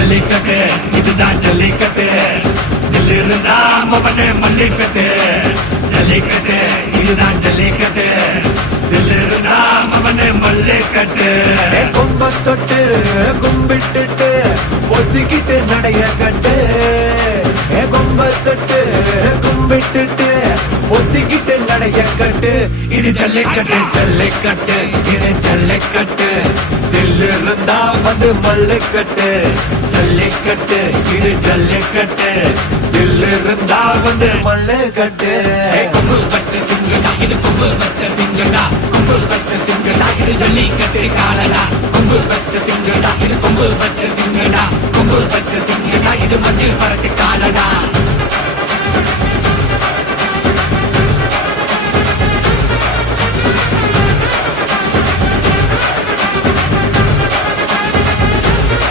ஜல்லிக்கட்டு இதுதான் ஜல்லிக்கட்டு தில் இருந்தா மவனே மல்லிக்கட்டு ஜல்லிக்கட்டு இதுதான் ஜல்லிக்கட்டு தில் இருந்தா மவனே மல்லிக்கட்டு கொம்ப தொட்டு கும்பிட்டுட்டு ஒத்திக்கிட்டு நடைய கட்டு கொம்ப தொட்டு கும்பிட்டுட்டு ஒத்திக்கிட்டு நடைய கட்டு இது ஜல்லிக்கட்டு ஜல்லிக்கட்டு இது ஜல்லிக்கட்டு தில் இருந்தா வந்து மல்லுக்கட்டு ஜல்லிக்கட்டு இது ஜல்லிக்கட்டு தில் இருந்தா வந்து மல்லுக்கட்டு கொம்பு வச்ச சிங்கடா இது கொம்பு வச்ச சிங்கடா கொம்பு வச்ச சிங்கடா இது ஜல்லிக்கட்டு காலடா கொம்பு வச்ச சிங்கடா இது கொம்பு வச்ச சிங்கடா கொம்பு வச்ச சிங்கடா இது மஞ்சள் பரட்டு காலடா